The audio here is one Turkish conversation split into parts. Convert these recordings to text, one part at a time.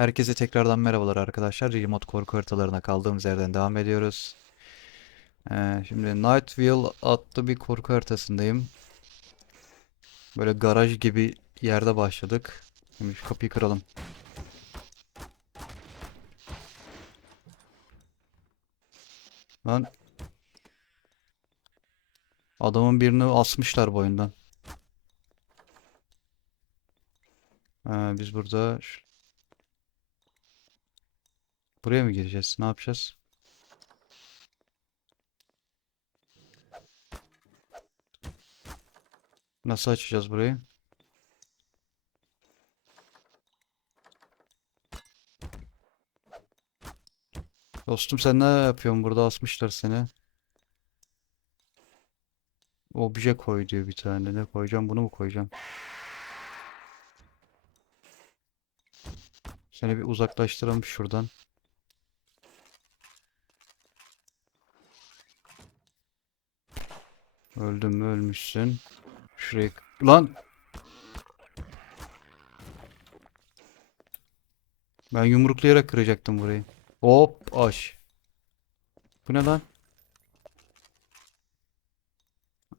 Herkese tekrardan merhabalar arkadaşlar. Remote korku haritalarına kaldığımız yerden devam ediyoruz. Ee, şimdi Night Vale adlı bir korku haritasındayım. Böyle garaj gibi yerde başladık. Şimdi şu kapıyı kıralım. Lan adamın birini asmışlar boyundan. Ee, biz burada buraya mı gireceğiz? Ne yapacağız? Nasıl açacağız burayı? Dostum sen ne yapıyorsun? Burada asmışlar seni. Obje koy diyor bir tane. Ne koyacağım? Bunu mu koyacağım? Seni bir uzaklaştıralım şuradan. Öldün mü ölmüşsün. Şurayı... Lan! Ben yumruklayarak kıracaktım burayı. Hop aş. Bu ne lan?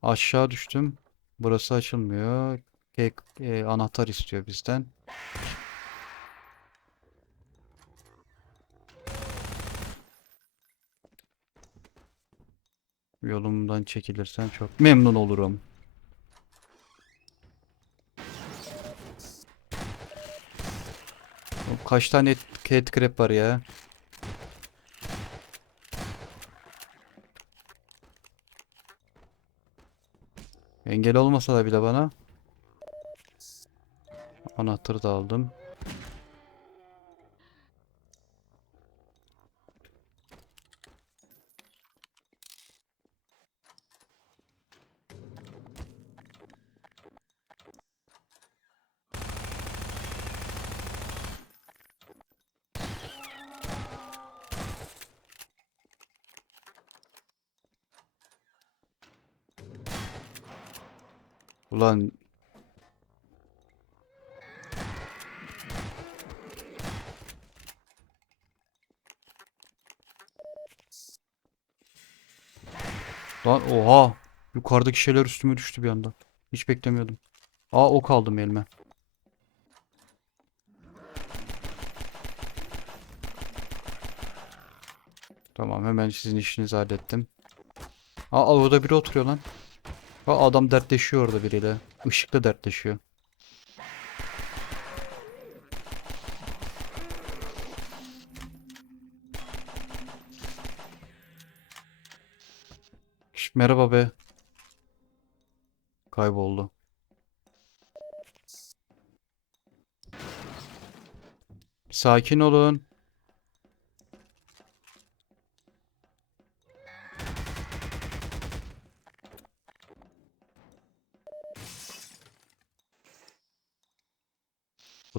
Aşağı düştüm. Burası açılmıyor. Kek, e, anahtar istiyor bizden. Yolumdan çekilirsen çok memnun olurum. Kaç tane cat crab var ya? Engel olmasa da bile bana. Anahtarı da aldım. Ulan Lan oha. Yukarıdaki şeyler üstüme düştü bir anda. Hiç beklemiyordum. Aa ok aldım elime. Tamam hemen sizin işinizi hallettim. Aa orada biri oturuyor lan. Aa adam dertleşiyor orada biriyle. Işıkla dertleşiyor. Şş, merhaba be. Kayboldu. Sakin olun.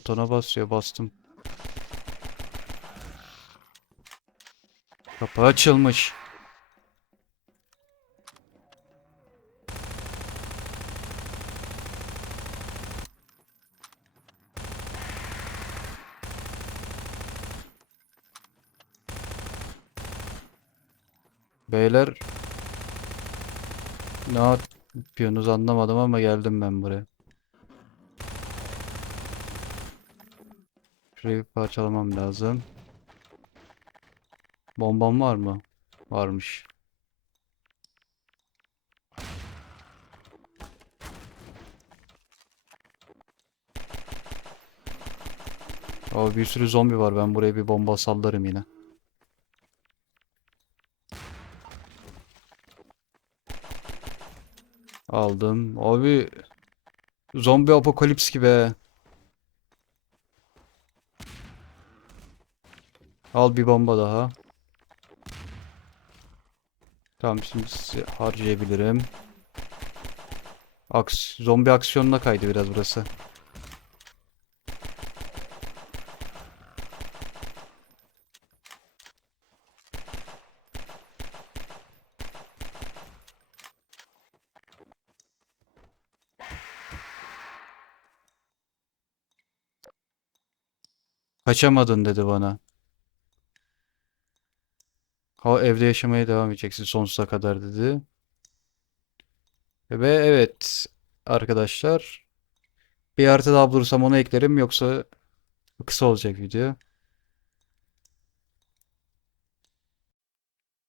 Butona basıyor, bastım. Kapı açılmış. Beyler ne yapıyorsunuz anlamadım ama geldim ben buraya. Şurayı parçalamam lazım. Bombam var mı? Varmış. Abi bir sürü zombi var. Ben buraya bir bomba sallarım yine. Aldım. Abi zombi apokalips gibi. Al bir bomba daha. Tamam şimdi sizi harcayabilirim. Aks zombi aksiyonuna kaydı biraz burası. Kaçamadın dedi bana. Ha evde yaşamaya devam edeceksin sonsuza kadar dedi. Ve evet arkadaşlar bir harita daha bulursam onu eklerim yoksa kısa olacak video.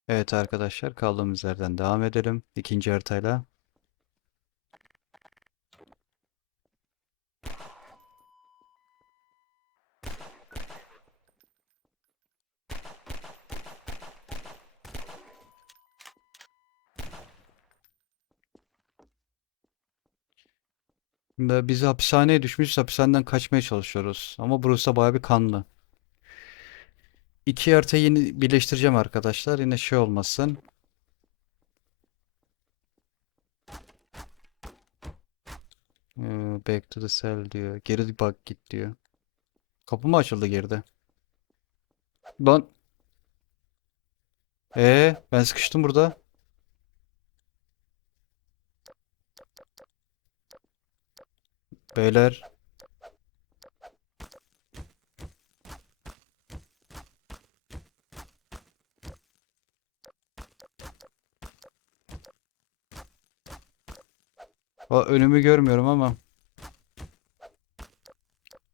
Evet arkadaşlar kaldığımız yerden devam edelim ikinci haritayla. Şimdi biz hapishaneye düşmüşüz. Hapishaneden kaçmaya çalışıyoruz. Ama burası da bayağı bir kanlı. İki haritayı yeni birleştireceğim arkadaşlar. Yine şey olmasın. Ee, Back to the cell diyor. Geri bak git diyor. Kapı mı açıldı geride? Lan. Ee, ben sıkıştım burada. Beyler. Aa, önümü görmüyorum ama.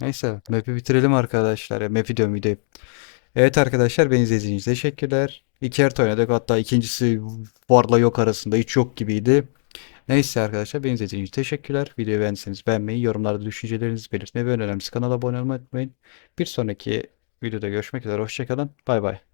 Neyse, map'i bitirelim arkadaşlar. Map'i diyorum videoyu. Evet arkadaşlar, beni izlediğiniz teşekkürler. İki harita oynadık. Hatta ikincisi varla yok arasında hiç yok gibiydi. Neyse arkadaşlar, beni izlediğiniz için teşekkürler. Videoyu beğendiyseniz beğenmeyi, yorumlarda düşüncelerinizi belirtmeyi ve önemlisi kanala abone olmayı unutmayın. Bir sonraki videoda görüşmek üzere. Hoşçakalın. Bay bay.